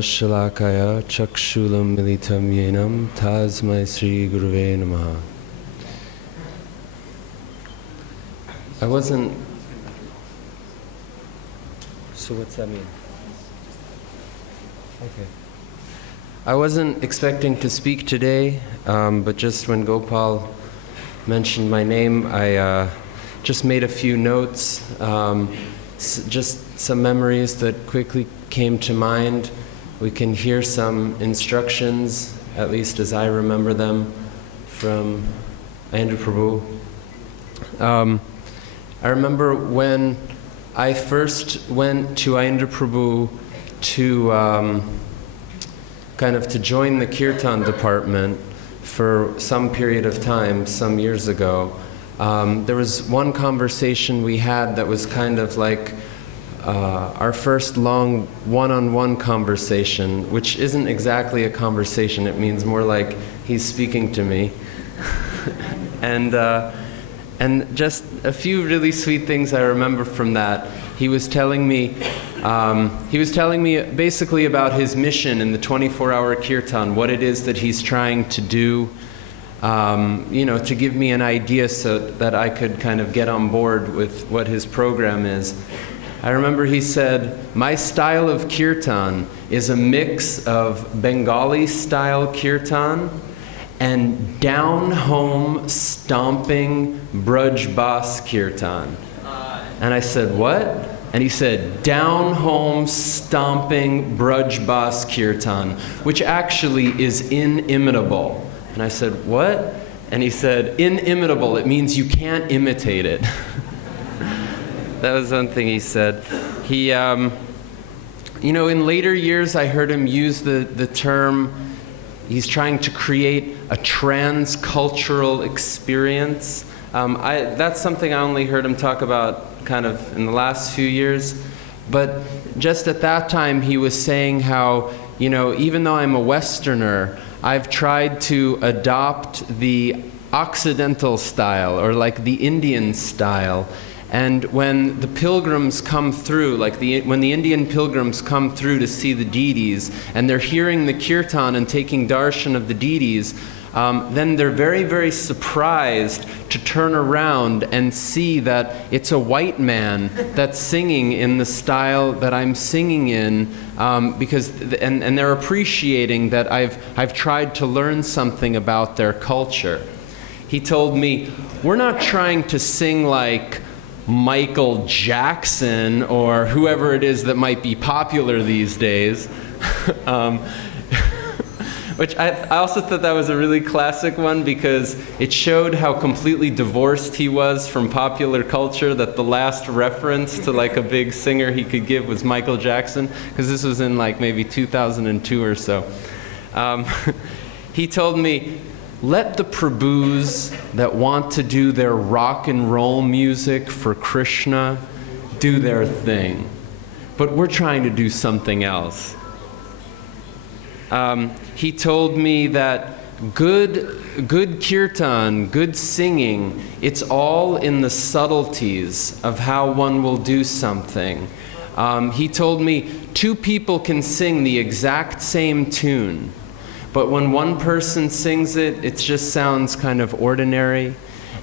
shalakaya chakshulam militam yenam tasmai Sri Guruve Namaha. So what's that mean? Okay. I wasn't expecting to speak today, but just when Gopal mentioned my name, I just made a few notes, just some memories that quickly came to mind. We can hear some instructions, at least as I remember them, from Ayendra Prabhu. I remember when I first went to Ayendra Prabhu to to join the Kirtan department for some period of time, some years ago. There was one conversation we had that was kind of like our first long one-on-one conversation, which isn't exactly a conversation. It means more like he's speaking to me. And just a few really sweet things I remember from that. He was telling me basically about his mission in the 24-hour Kirtan, what it is that he's trying to do, to give me an idea so that I could kind of get on board with what his program is. I remember he said, my style of Kirtan is a mix of Bengali-style Kirtan and down-home stomping Braj Bas Kirtan. And I said, what? And he said, down-home stomping Braj Bas Kirtan, which actually is inimitable. And I said, what? And he said, inimitable, it means you can't imitate it. That was one thing he said. He, in later years I heard him use the term, he's trying to create a transcultural experience. That's something I only heard him talk about kind of in the last few years. But just at that time, he was saying how, even though I'm a Westerner, I've tried to adopt the Occidental style, or like the Indian style. And when the pilgrims come through, when the Indian pilgrims come through to see the deities, and they're hearing the kirtan and taking darshan of the deities, then they're very, very surprised to turn around and see that it's a white man that's singing in the style that I'm singing in, and they're appreciating that I've tried to learn something about their culture. He told me, we're not trying to sing like Michael Jackson or whoever it is that might be popular these days. Which I also thought that was a really classic one because it showed how completely divorced he was from popular culture, that the last reference to like a big singer he could give was Michael Jackson, because this was in like maybe 2002 or so. He told me, let the Prabhus that want to do their rock and roll music for Krishna do their thing, but we're trying to do something else. He told me that good kirtan, good singing, it's all in the subtleties of how one will do something. He told me 2 people can sing the exact same tune, but when one person sings it, it just sounds kind of ordinary,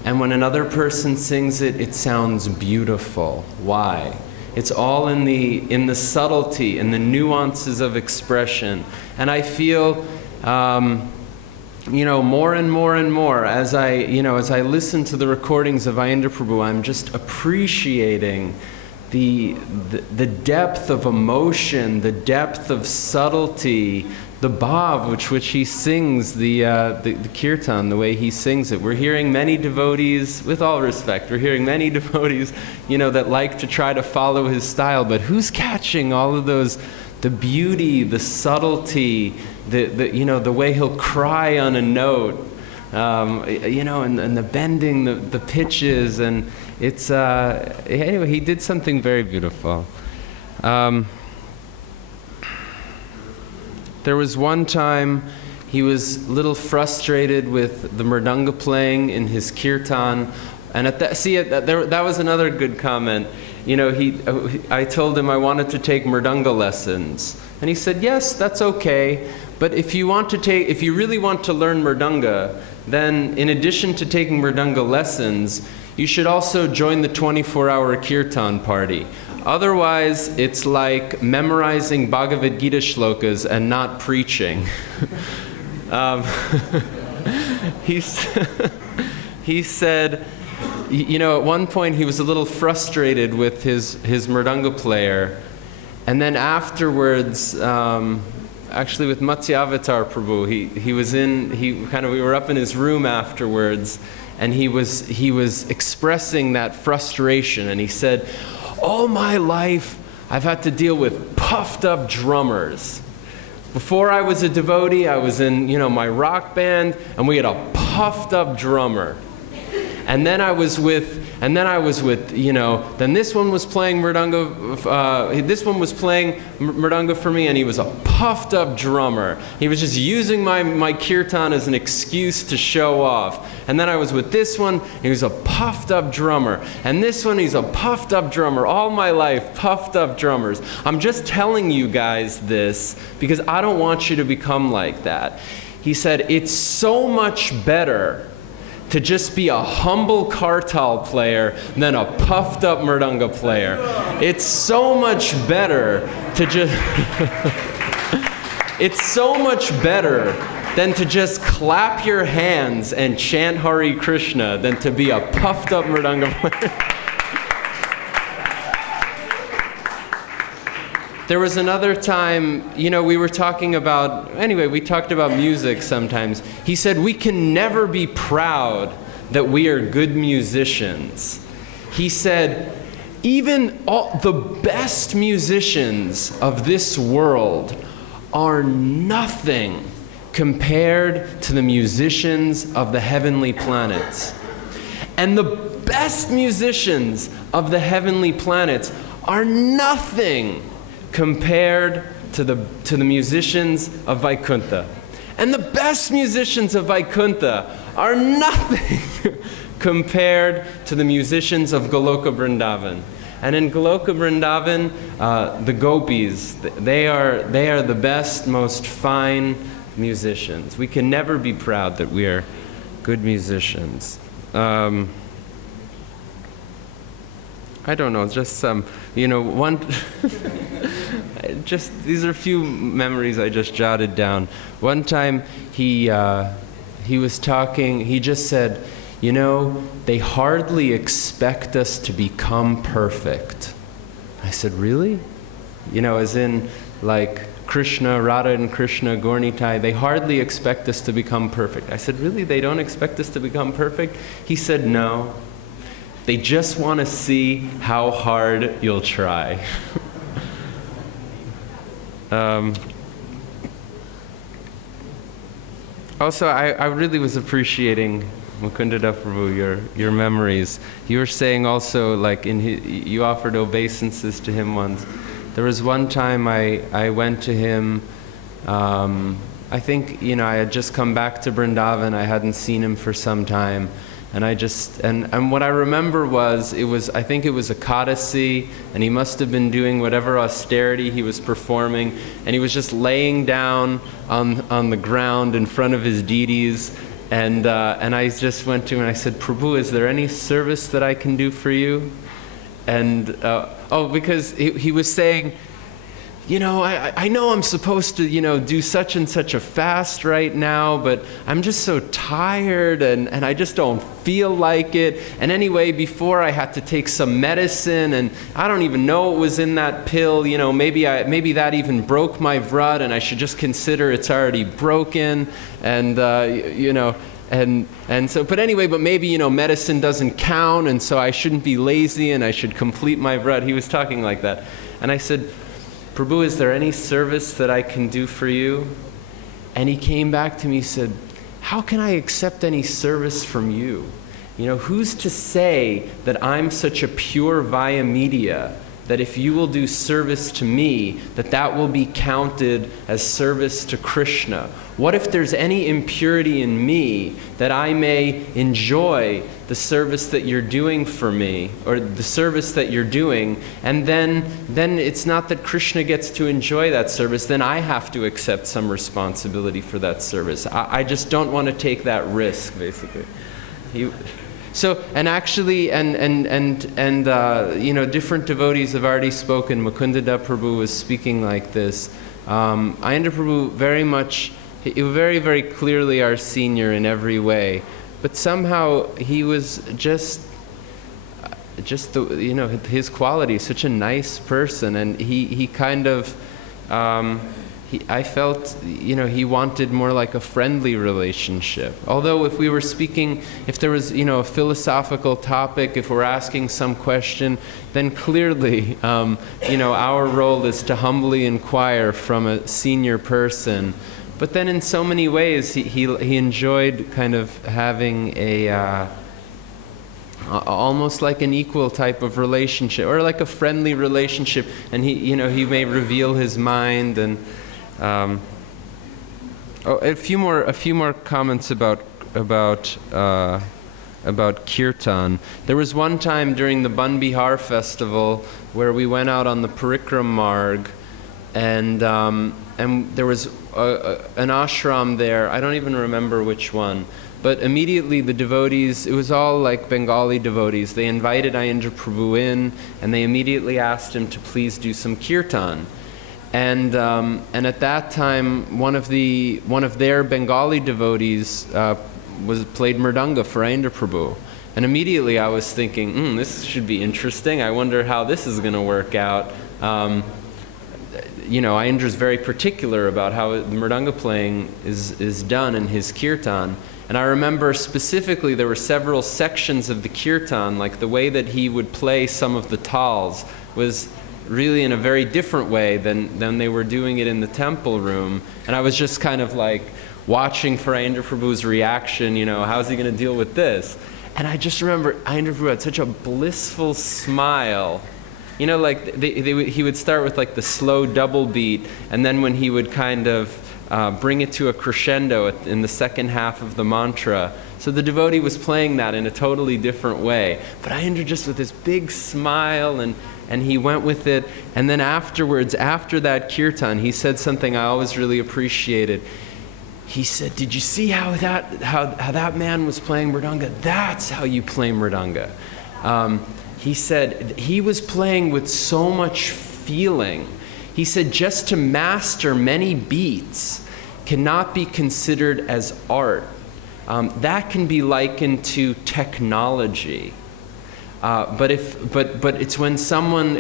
and when another person sings it, it sounds beautiful. Why? It's all in the subtlety, in the nuances of expression. And I feel, more and more and more as I listen to the recordings of Ayendra Prabhu, I'm just appreciating the depth of emotion, the depth of subtlety, the bhav which he sings the kirtan, the way he sings it. We're hearing many devotees, with all respect, we're hearing many devotees, that like to try to follow his style, but who's catching all of those, the beauty, the subtlety, the way he'll cry on a note, and the bending, the pitches, and it's, anyway, he did something very beautiful. There was one time he was a little frustrated with the mridanga playing in his kirtan, and that was another good comment. I told him I wanted to take mridanga lessons. And he said, yes, that's okay. But if you really want to learn mridanga, then in addition to taking mridanga lessons, you should also join the 24-hour kirtan party. Otherwise, it's like memorizing Bhagavad Gita shlokas and not preaching. He said, at one point he was a little frustrated with his mridanga player, and then afterwards, actually with Matsyavatar Prabhu, we were up in his room afterwards, and he was expressing that frustration, and he said, all my life I've had to deal with puffed up drummers. Before I was a devotee, I was in my rock band, and we had a puffed up drummer. And then I was with, then this one was playing mridanga for me, and he was a puffed up drummer. He was just using my kirtan as an excuse to show off. And then I was with this one, and he was a puffed up drummer. And this one, he's a puffed up drummer. All my life, puffed up drummers. I'm just telling you guys this because I don't want you to become like that. He said, it's so much better to just be a humble kartal player than a puffed up mridanga player. It's so much better to just it's so much better than to just clap your hands and chant Hare Krishna than to be a puffed up mridanga player. There was another time, we were talking about, we talked about music sometimes. He said, we can never be proud that we are good musicians. He said, even the best musicians of this world are nothing compared to the musicians of the heavenly planets. And the best musicians of the heavenly planets are nothing compared to the musicians of Vaikuntha. And the best musicians of Vaikuntha are nothing compared to the musicians of Goloka Vrindavan. And in Goloka Vrindavan, the gopis, they are the best, most fine musicians. We can never be proud that we are good musicians. I don't know, just some, these are a few memories I just jotted down. One time he was talking, he just said, they hardly expect us to become perfect. I said, really? As in like Krishna, Radha and Krishna, Gaura-Nitai, they hardly expect us to become perfect. I said, really? They don't expect us to become perfect? He said, no. They just want to see how hard you'll try. Also, I really was appreciating, Mukundada Prabhu, your memories. You were saying also, like, you offered obeisances to him once. There was one time I went to him, I think, I had just come back to Vrindavan. I hadn't seen him for some time. And and what I remember was, I think it was Ekadasi, and he must have been doing whatever austerity he was performing, and he was just laying down on the ground in front of his deities, and I just went to him and I said, Prabhu, is there any service that I can do for you? And, because he was saying, I know I'm supposed to, do such and such a fast right now, but I'm just so tired and I just don't feel like it. And anyway, before I had to take some medicine, and I don't even know what was in that pill. Maybe that even broke my vrat, and I should just consider it's already broken. And and so, but anyway, but maybe, medicine doesn't count, and so I shouldn't be lazy and I should complete my vrat. He was talking like that. And I said, Prabhu, is there any service that I can do for you? And he came back to me and said, how can I accept any service from you? Who's to say that I'm such a pure vaya media that if you will do service to me, that will be counted as service to Krishna? What if there's any impurity in me that I may enjoy the service that you're doing for me, or the service that you're doing, and then it's not that Krishna gets to enjoy that service, then I have to accept some responsibility for that service. I just don't want to take that risk, basically. So, and actually, you know, different devotees have already spoken. Mukundada Prabhu was speaking like this. Ayendra Prabhu he was very, very clearly our senior in every way, but somehow he was just the, you know, his quality, such a nice person, and he kind of, I felt, you know, he wanted more like a friendly relationship. Although if we were speaking, if there was, you know, a philosophical topic, if we're asking some question, then clearly, you know, our role is to humbly inquire from a senior person. But then in so many ways, he enjoyed kind of having a, almost like an equal type of relationship, or like a friendly relationship, and he, you know, he may reveal his mind. And a few more comments about kirtan. There was one time during the Ban Bihar festival where we went out on the Parikram Marg, and there was an ashram there. I don't even remember which one. But immediately the devotees, it was all like Bengali devotees, they invited Ayendra Prabhu in, and they immediately asked him to please do some kirtan. And at that time, one of their Bengali devotees played mridanga for Ayendra Prabhu. And immediately I was thinking, this should be interesting. I wonder how this is going to work out. You know, Ayendra's very particular about how the mridanga playing is done in his kirtan. And I remember specifically there were several sections of the kirtan, like the way that he would play some of the tals was really in a very different way than they were doing it in the temple room. And I was just kind of like watching for Ayendra Prabhu's reaction, you know, how's he going to deal with this? And I just remember Ayendra Prabhu had such a blissful smile. You know, like he would start with like the slow double beat, and then when he would kind of bring it to a crescendo in the second half of the mantra. So the devotee was playing that in a totally different way. But Ayendra just with this big smile, and he went with it. And then afterwards, after that kirtan, he said something I always really appreciated. He said, "Did you see how that man was playing mridanga? That's how you play mridanga." He said he was playing with so much feeling. He said just to master many beats cannot be considered as art. That can be likened to technology. But it's when someone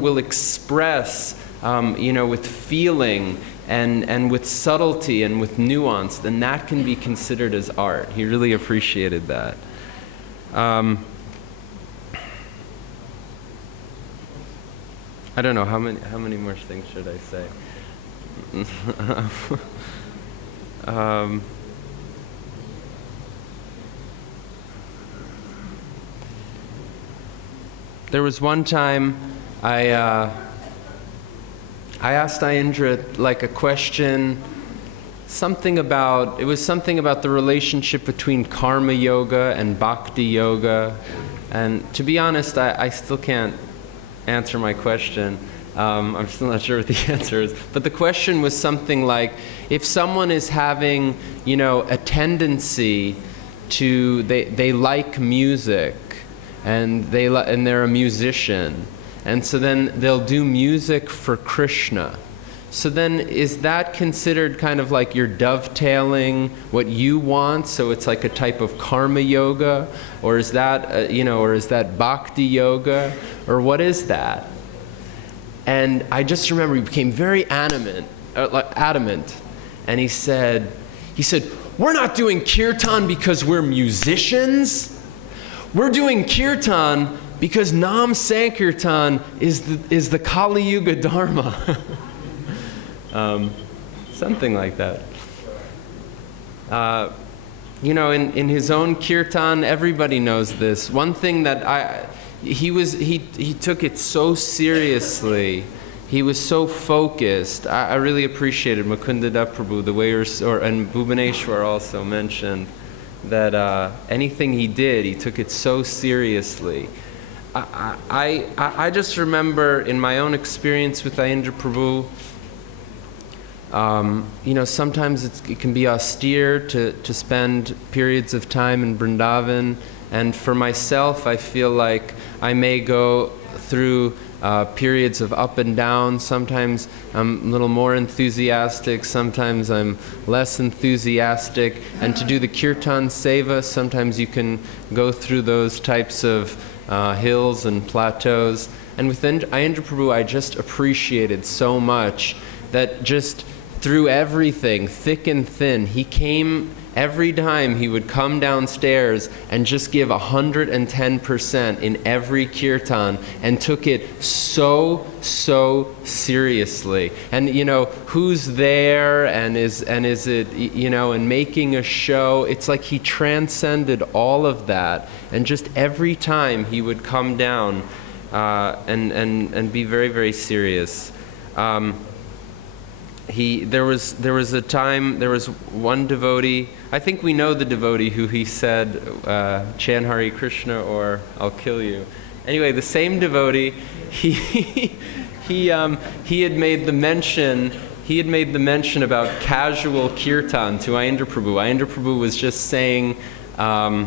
will express, you know, with feeling and with subtlety and with nuance, then that can be considered as art. He really appreciated that. I don't know how many more things should I say. There was one time I asked Ayendra like a question, something about the relationship between karma yoga and bhakti yoga, and to be honest, I still can't answer my question. I'm still not sure what the answer is. But the question was something like, if someone is having, you know, a tendency to, they like music, and they're a musician, and so then they'll do music for Krishna. So then is that considered kind of like you're dovetailing what you want, so it's like a type of karma yoga, or is that you know, or is that bhakti yoga, or what is that? And I just remember he became very adamant, and he said, "We're not doing kirtan because we're musicians. We're doing kirtan because Nam Sankirtan is the Kali Yuga Dharma." Something like that. You know, in his own kirtan, everybody knows this. One thing that he took it so seriously. He was so focused. I really appreciated Mukunda Dutt Prabhu, the way and Bhubaneswar also mentioned that anything he did, he took it so seriously. I just remember in my own experience with Ayendra Prabhu, you know, sometimes it can be austere to spend periods of time in Vrindavan, and for myself, I feel like I may go through periods of up and down. Sometimes I'm a little more enthusiastic, sometimes I'm less enthusiastic. And to do the Kirtan Seva, sometimes you can go through those types of hills and plateaus. And with Ayendra Prabhu, I just appreciated so much that just through everything, thick and thin, he came. Every time he would come downstairs and just give 110% in every kirtan and took it so seriously. And you know, who's there and is it, you know, and making a show. It's like he transcended all of that, and just every time he would come down and be very serious. There was a time, there was one devotee, I think we know the devotee who he said, chant Hare Krishna or I'll kill you. Anyway, the same devotee, he had made the mention about casual kirtan to Ayendra Prabhu. Ayendra Prabhu was just saying, I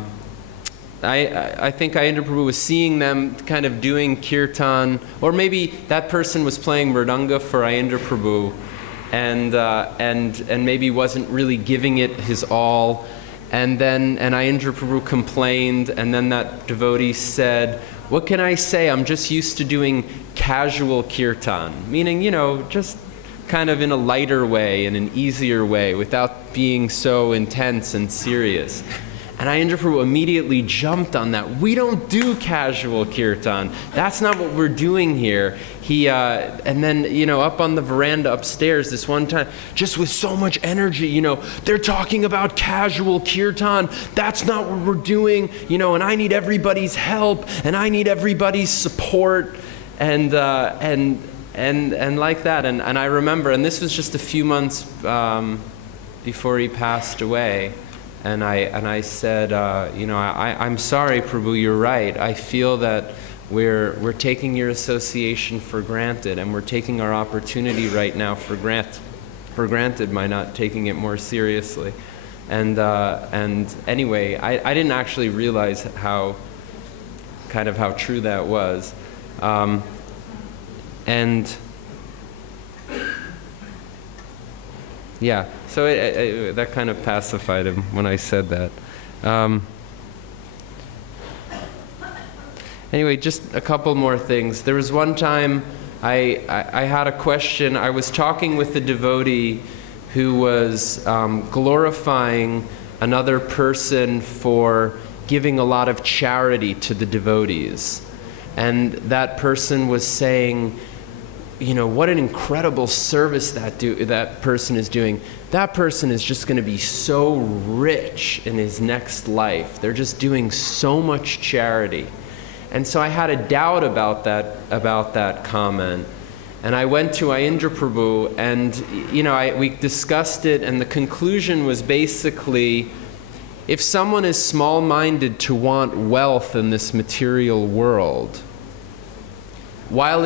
think Ayendra Prabhu was seeing them kind of doing kirtan, or maybe that person was playing mridanga for Ayendra Prabhu, and maybe wasn't really giving it his all, and Ayendra Prabhu complained, and then that devotee said, "What can I say? I'm just used to doing casual kirtan," meaning, you know, just kind of in a lighter way, in an easier way, without being so intense and serious. And Ayendra Prabhu immediately jumped on that. We don't do casual kirtan. That's not what we're doing here. And then, you know, up on the veranda upstairs this one time, just with so much energy, you know, they're talking about casual kirtan. That's not what we're doing, you know, and I need everybody's help, and I need everybody's support, and like that. And I remember, and this was just a few months before he passed away. And I said, you know, I'm sorry, Prabhu, you're right. I feel that we're taking your association for granted, and we're taking our opportunity right now for granted by not taking it more seriously. And anyway, I didn't actually realize how true that was. And yeah, so that kind of pacified him when I said that. Anyway, just a couple more things. There was one time I had a question. I was talking with a devotee who was glorifying another person for giving a lot of charity to the devotees. And that person was saying, you know, what an incredible service that person is doing. That person is just going to be so rich in his next life. They're just doing so much charity. And so I had a doubt about that comment. And I went to Ayendra Prabhu, and you know, we discussed it, and the conclusion was basically, if someone is small-minded to want wealth in this material world, while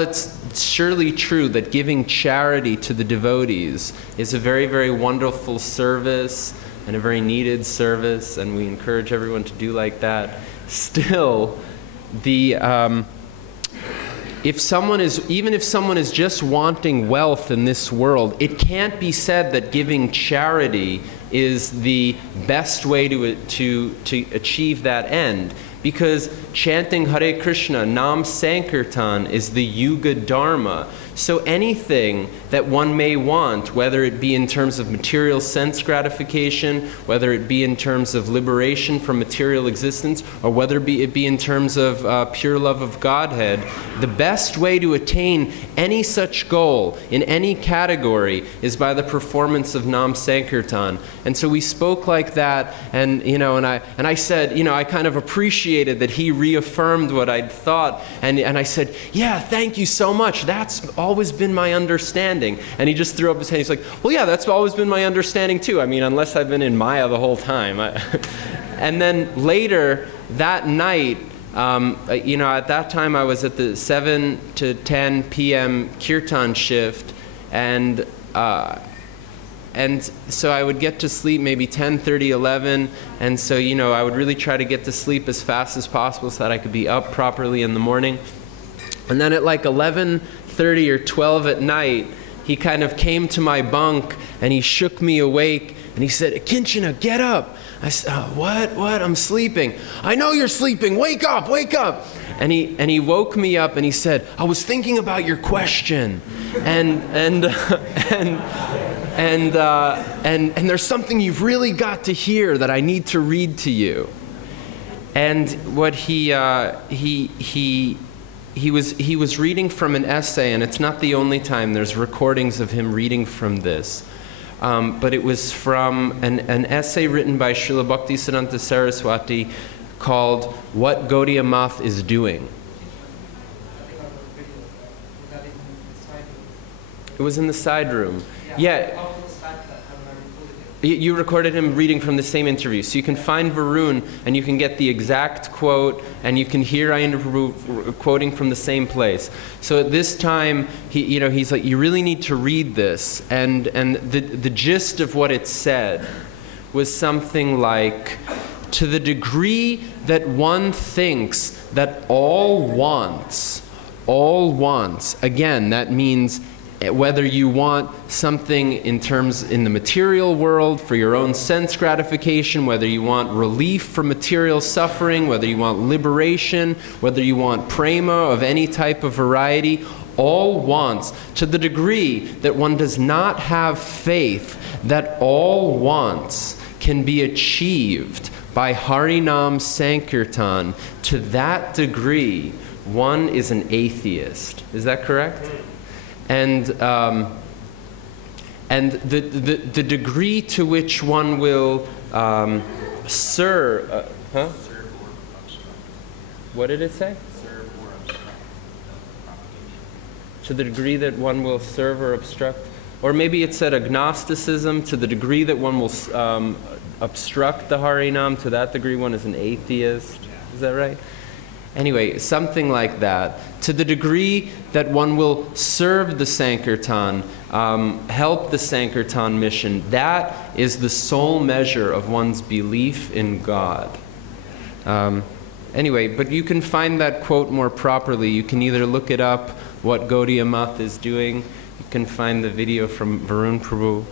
it's surely true that giving charity to the devotees is a very wonderful service and a very needed service, and we encourage everyone to do like that, still, even if someone is just wanting wealth in this world, it can't be said that giving charity is the best way to achieve that end. Because chanting Hare Krishna, Nam Sankirtan, is the Yuga Dharma. So anything that one may want, whether it be in terms of material sense gratification, whether it be in terms of liberation from material existence, or whether it be in terms of pure love of Godhead, the best way to attain any such goal in any category is by the performance of Nam Sankirtan. And so we spoke like that, and I said, I kind of appreciated that he reaffirmed what I'd thought, and I said, yeah, thank you so much. That's always been my understanding. And he just threw up his hand. He's like, well, yeah, that's always been my understanding too. I mean, unless I've been in Maya the whole time. And then later that night, at that time I was at the 7 to 10 p.m. kirtan shift, and so I would get to sleep maybe 10:30, 11, and so I would really try to get to sleep as fast as possible so that I could be up properly in the morning. And then at like 11:30 or 12 at night, he kind of came to my bunk and he shook me awake and he said, "Kinchana, get up." I said, What? I'm sleeping." "I know you're sleeping. Wake up, wake up." And he woke me up and he said, "I was thinking about your question, and there's something you've really got to hear that I need to read to you." And what he was reading from an essay, and it's not the only time. There's recordings of him reading from this. But it was from an essay written by Srila Bhaktisiddhanta Saraswati called "What Gaudiya Math is Doing." It was in the side room. Yeah. You recorded him reading from the same interview. So you can find Varun and you can get the exact quote, and you can hear Ayana Prabhu quoting from the same place. So at this time, he's like, "You really need to read this." And the gist of what it said was something like, to the degree that one thinks that all wants, again, that means whether you want something in the material world for your own sense gratification, whether you want relief from material suffering, whether you want liberation, whether you want prema of any type of variety, all wants, to the degree that one does not have faith that all wants can be achieved by Harinam Sankirtan, to that degree, one is an atheist. Is that correct? And the degree to which one will serve, What did it say? Serve or obstruct propagation. To the degree that one will serve or obstruct, or maybe it said agnosticism. To the degree that one will obstruct the Harinam, to that degree one is an atheist. Is that right? Anyway, something like that. To the degree that one will serve the Sankirtan, help the Sankirtan mission, that is the sole measure of one's belief in God. Anyway, but you can find that quote more properly. You can either look it up, What Gaudiya Math is Doing. You can find the video from Varun Prabhu.